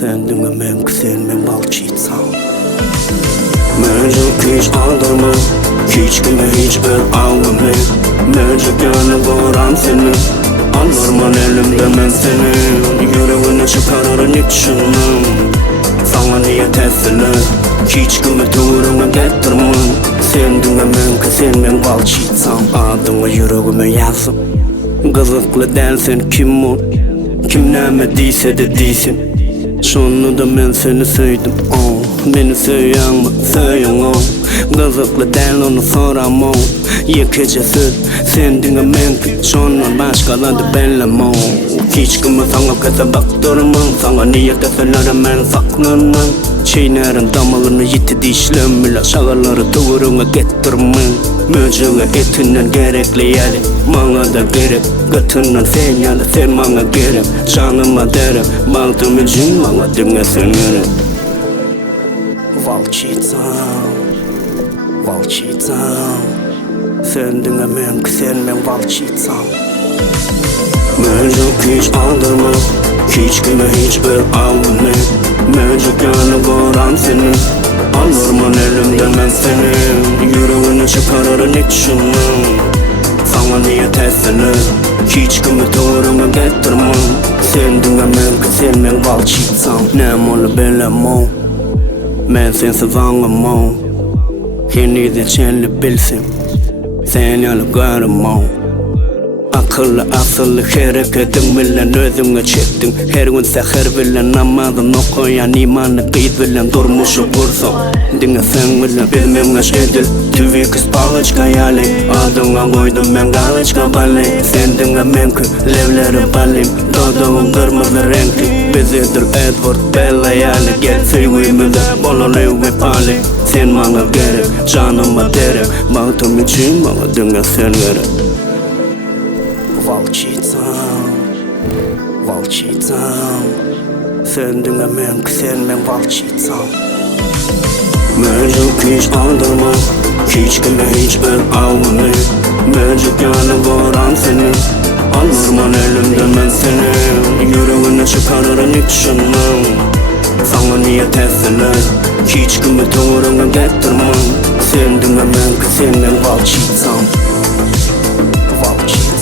Sen dinlemen sen balçıysam Mecuk hiç aldırma Hiç kime hiç ben ağlamay Mecuk yanı boran seni Anormal elimde ben seni Yüreğine çıkarırın içinden Sana niyet etsinler Hiç kime doğruma getirmem Sen dinlemen sen balçıysam Adımı yüreğime yazım Kızıklı dersen kim ol Kim neme deyse de deysin Sonunda ben seni sevdim Beni seviyen mi? Seviyen o Kızıklı del onu soramam Yıkıcı söz sen dinlemen ki Sonra başkaları bellemem Hiç kime sana kısa baktırmam Sana niyet etseler ben saklanmam Çiğnerin damalını yitti dişlemle Şağaları tuğruna getirmem Möcüğe etinden gerekli yeri Bana da gerek Gıtından sen yani sen bana gerek Canıma derim Baltım için bana dinlesin yeri Valçıysam Valçıysam Sen dinlemen ki sen valçıysam Möcük hiç aldırma Hiç kime hiç ben ağlamay Möcük yanı koran seni Anormal elimde ben seni Yüreğine çıkarırın içinden Sana niyet etsinler Hiç kime doğruma getirmem Sen dinlemen ki sen balçıysam Ne molu bilemem Ben sensiz anlamam Yeni de çenli bilsin Sen yalı göremem Akıllı asıllı hareketin bilen özüne çektin Her gün seher bilen namazın okuyan imanı kıyız bilen durmuşu bursun Dinle sen bilen bilmem edil Tüvi kız palıçka yali Adına koydum ben kalıçka bali Sen dinle men ki levleri balim Dodağın kırmızı renkli Bizidir Edward Bella yali Gel sevgimize bolalı ve pali Sen bana gerek canıma derim Baktım için bana dinle sen gerek Valçıysam Valçıysam Sen dinlemen ki sen valçıysam Mecuk hiç aldırma Hiç kime hiç ben ağlamay Mecuk yanı koran seni Anormal elimde ben seni Yüreğine çıkarırın içinden Sana niyet etsinler Hiç kime doğruna getirmem Sen dinlemen ki sen valçıysam Valçıysam